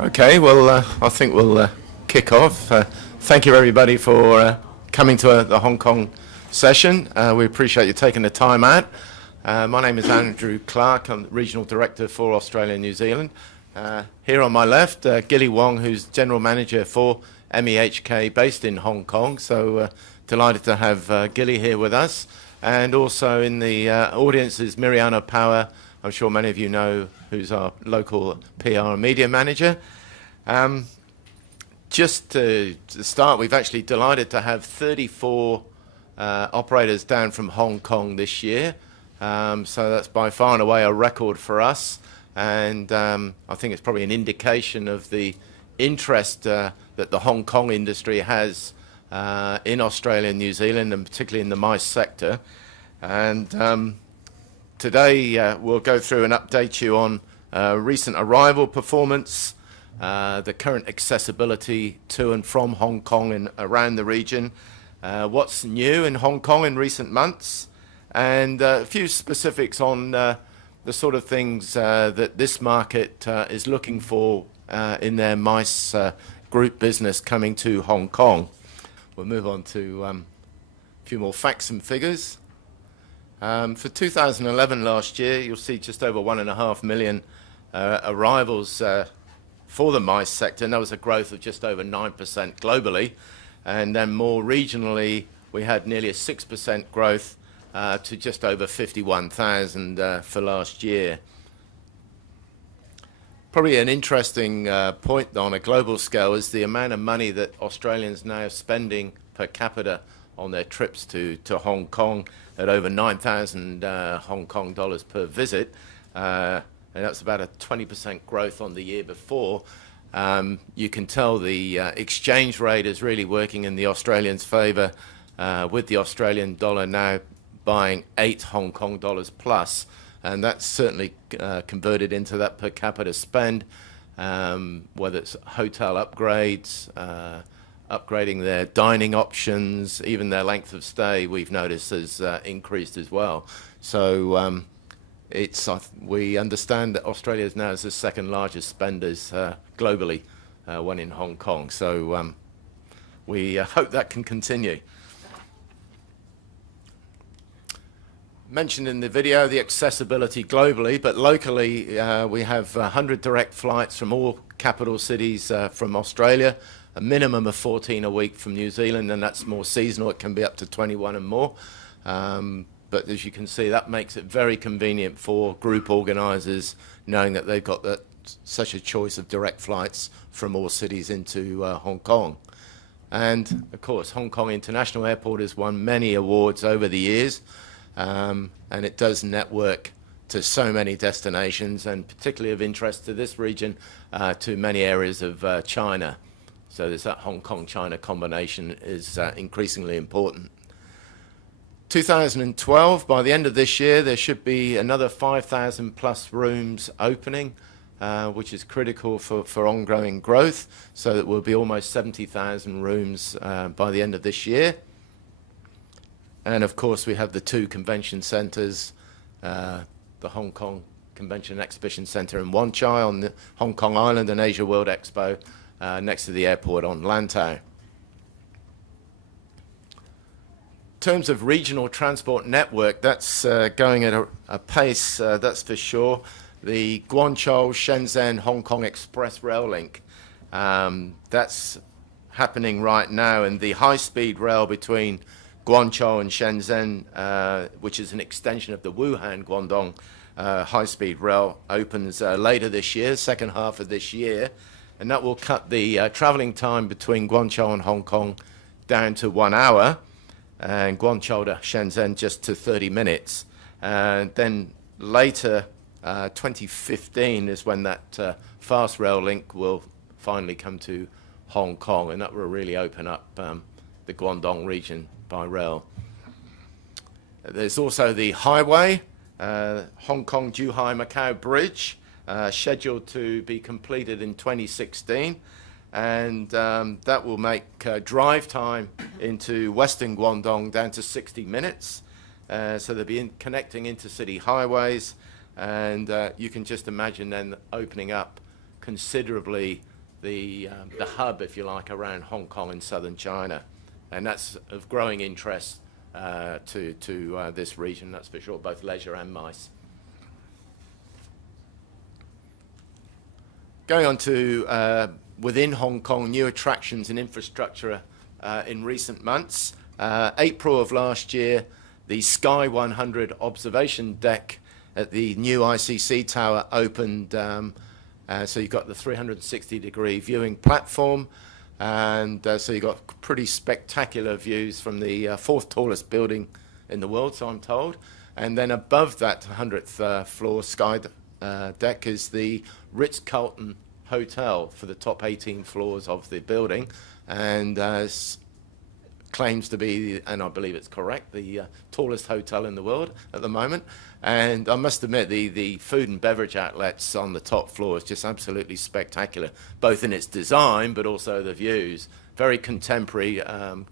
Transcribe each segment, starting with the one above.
Okay, well, I think we'll kick off. Thank you, everybody, for coming to the Hong Kong session. We appreciate you taking the time out. My name is Andrew Clark. I'm the Regional Director for Australia and New Zealand. Here on my left, Gilly Wong, who's General Manager for MEHK, based in Hong Kong. So delighted to have Gilly here with us. And also in the audience is Miriana Power, I'm sure many of you know, who's our local PR and media manager. Just to start, we've actually delighted to have 34 operators down from Hong Kong this year. So that's by far and away a record for us. And I think it's probably an indication of the interest that the Hong Kong industry has in Australia and New Zealand, and particularly in the MICE sector. And today we'll go through and update you on recent arrival performance, the current accessibility to and from Hong Kong and around the region, what's new in Hong Kong in recent months, and a few specifics on the sort of things that this market is looking for in their MICE group business coming to Hong Kong. We'll move on to a few more facts and figures. For 2011 last year, you'll see just over 1.5 million arrivals for the MICE sector, and that was a growth of just over 9% globally. And then more regionally, we had nearly a 6% growth to just over 51,000 for last year. Probably an interesting point on a global scale is the amount of money that Australians now are spending per capita on their trips to Hong Kong at over 9,000 Hong Kong dollars per visit. And that's about a 20% growth on the year before. You can tell the exchange rate is really working in the Australians' favour, with the Australian dollar now buying 8 Hong Kong dollars plus. And that's certainly converted into that per capita spend, whether it's hotel upgrades, upgrading their dining options, even their length of stay, we've noticed has increased as well. So we understand that Australia is now the second largest spenders globally when in Hong Kong. So we hope that can continue. Mentioned in the video the accessibility globally, but locally we have 100 direct flights from all capital cities from Australia, a minimum of 14 a week from New Zealand, and that's more seasonal. It can be up to 21 and more. But as you can see, that makes it very convenient for group organisers, knowing that they've got such a choice of direct flights from all cities into Hong Kong. And of course, Hong Kong International Airport has won many awards over the years, and it does network to so many destinations, and particularly of interest to this region, to many areas of China. So there's that Hong Kong-China combination is increasingly important. 2012, by the end of this year, there should be another 5,000 plus rooms opening, which is critical for ongoing growth, so that we'll be almost 70,000 rooms by the end of this year. And of course, we have the 2 convention centres, the Hong Kong Convention and Exhibition Centre in Wan Chai on the Hong Kong Island, and Asia World Expo next to the airport on Lantau. In terms of regional transport network, that's going at a pace, that's for sure. The Guangzhou, Shenzhen, Hong Kong Express Rail Link, that's happening right now, and the high-speed rail between Guangzhou and Shenzhen, which is an extension of the Wuhan-Guangdong high-speed rail, opens later this year, second half of this year, and that will cut the travelling time between Guangzhou and Hong Kong down to 1 hour, and Guangzhou to Shenzhen just to 30 minutes. And then later, 2015 is when that fast rail link will finally come to Hong Kong, and that will really open up the Guangdong region by rail. There's also the highway, Hong Kong-Zhuhai-Macau Bridge, scheduled to be completed in 2016. And that will make drive time into Western Guangdong down to 60 minutes. So they'll be connecting intercity highways, and you can just imagine then opening up considerably the hub, if you like, around Hong Kong and southern China. And that's of growing interest to this region, that's for sure, both leisure and MICE. Going on to within Hong Kong, new attractions and infrastructure in recent months. April of last year, the Sky 100 observation deck at the new ICC Tower opened. So you've got the 360-degree viewing platform, and so you've got pretty spectacular views from the fourth tallest building in the world, so I'm told. And then above that 100th floor sky deck is the Ritz-Carlton Hotel for the top 18 floors of the building, and claims to be, and I believe it's correct, the tallest hotel in the world at the moment. And I must admit, the food and beverage outlets on the top floor is just absolutely spectacular, both in its design but also the views. Very contemporary,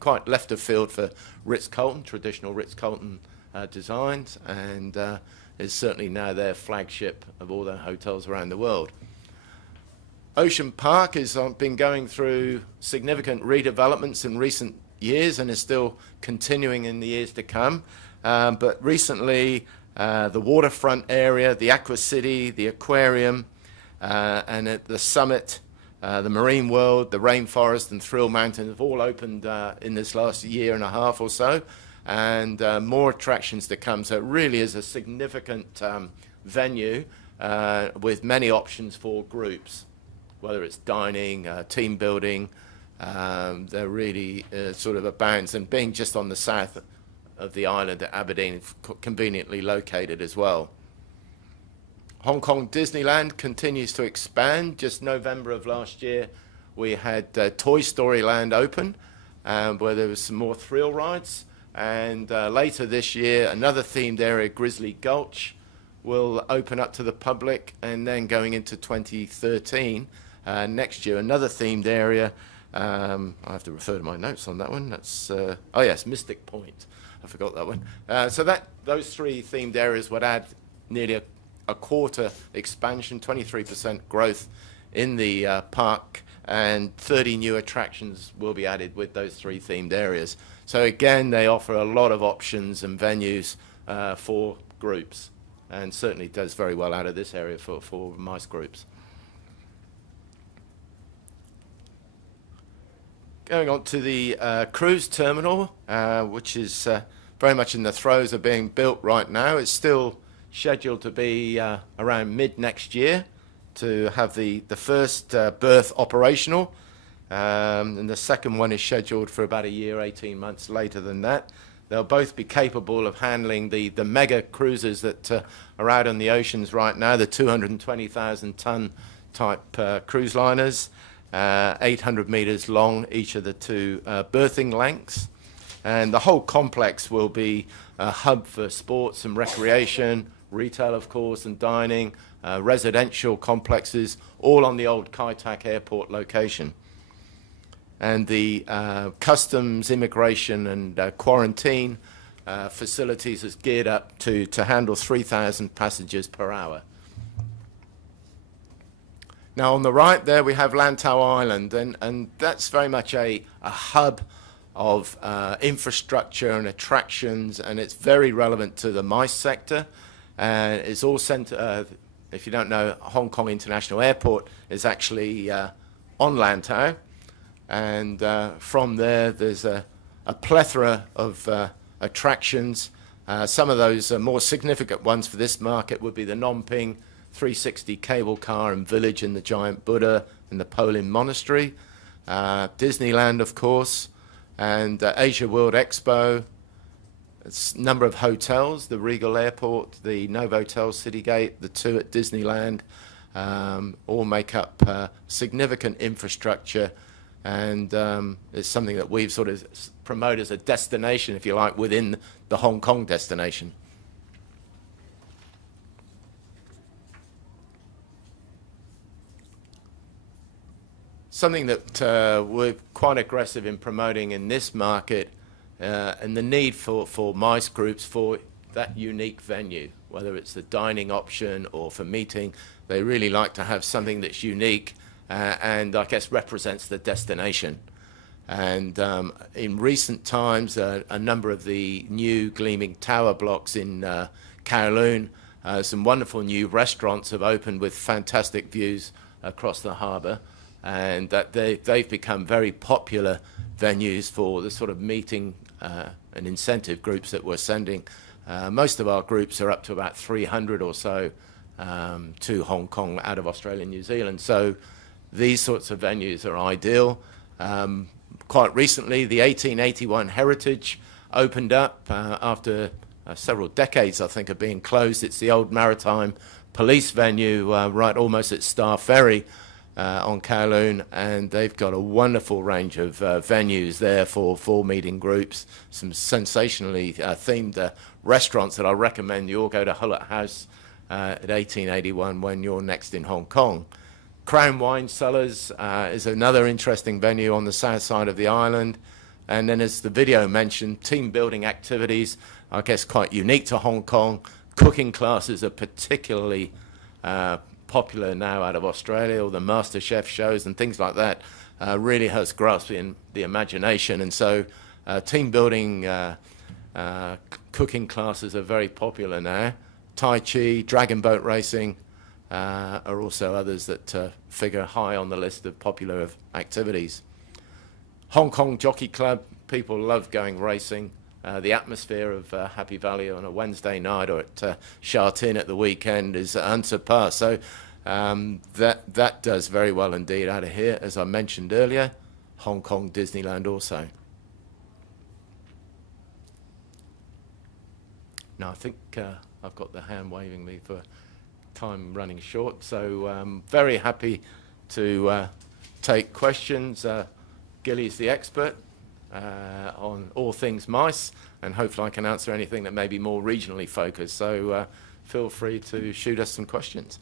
quite left of field for Ritz-Carlton, traditional Ritz-Carlton designs, and is certainly now their flagship of all the hotels around the world. Ocean Park has been going through significant redevelopments in recent years and is still continuing in the years to come. But recently, the waterfront area, the Aqua City, the aquarium, and at the summit, the Marine World, the Rainforest and Thrill Mountain have all opened in this last year and a half or so, and more attractions to come. So it really is a significant venue with many options for groups, whether it's dining, team building. They're really sort of abounds, and being just on the south of the island at Aberdeen, conveniently located as well. Hong Kong Disneyland continues to expand. Just November of last year, we had Toy Story Land open, where there was some more thrill rides. And later this year, another themed area, Grizzly Gulch, will open up to the public. And then going into 2013, next year, another themed area. I have to refer to my notes on that one. That's, oh yes, Mystic Point. I forgot that one. So those three themed areas would add nearly a quarter expansion, 23% growth in the park, and 30 new attractions will be added with those three themed areas. So again, they offer a lot of options and venues for groups, and certainly does very well out of this area for MICE groups. Going on to the cruise terminal, which is very much in the throes of being built right now. It's still scheduled to be around mid next year to have the first berth operational, and the second one is scheduled for about a year, 18 months later than that. They'll both be capable of handling the mega cruises that are out on the oceans right now, the 220,000 ton type cruise liners. 800 meters long, each of the two berthing lengths. And the whole complex will be a hub for sports and recreation, retail, of course, and dining, residential complexes, all on the old Kai Tak Airport location. And the customs, immigration, and quarantine facilities is geared up to handle 3,000 passengers per hour. Now, on the right there, we have Lantau Island, and that's very much a hub of infrastructure and attractions, and it's very relevant to the MICE sector. And it's all centered, if you don't know, Hong Kong International Airport is actually on Lantau. And from there, there's a plethora of attractions. Some of those more significant ones for this market would be the Nom Ping 360 cable car and village in the giant Buddha and the Polin Monastery, Disneyland, of course, and Asia World Expo. It's a number of hotels, the Regal Airport, the Novotel Citygate, the two at Disneyland, all make up significant infrastructure, and it's something that we've sort of promoted as a destination, if you like, within the Hong Kong destination. Something that we're quite aggressive in promoting in this market, and the need for MICE groups for that unique venue, whether it's the dining option or for meeting. They really like to have something that's unique and I guess represents the destination. And in recent times, a number of the new gleaming tower blocks in Kowloon, some wonderful new restaurants have opened with fantastic views across the harbour, and that they've become very popular venues for the sort of meeting and incentive groups that we're sending. Most of our groups are up to about 300 or so to Hong Kong out of Australia and New Zealand. So these sorts of venues are ideal. Quite recently, the 1881 Heritage opened up after several decades, I think, of being closed. It's the old maritime police venue right almost at Star Ferry on Kowloon, and they've got a wonderful range of venues there for meeting groups, some sensationally themed restaurants that I recommend you all go to Hullet House at 1881 when you're next in Hong Kong. Crown Wine Cellars is another interesting venue on the south side of the island. And then, as the video mentioned, team building activities, I guess quite unique to Hong Kong. Cooking classes are particularly popular now out of Australia, or the Master Chef shows and things like that really has grasped in the imagination. And so team building cooking classes are very popular now. Tai Chi, dragon boat racing are also others that figure high on the list of popular activities. Hong Kong Jockey Club, people love going racing. The atmosphere of Happy Valley on a Wednesday night or at Sha Tin at the weekend is unsurpassed. So that does very well indeed out of here. As I mentioned earlier, Hong Kong Disneyland also. Now I think I've got the hand waving me for time running short. So very happy to take questions. Gilly's the expert on all things mice, and hopefully I can answer anything that may be more regionally focused. So feel free to shoot us some questions.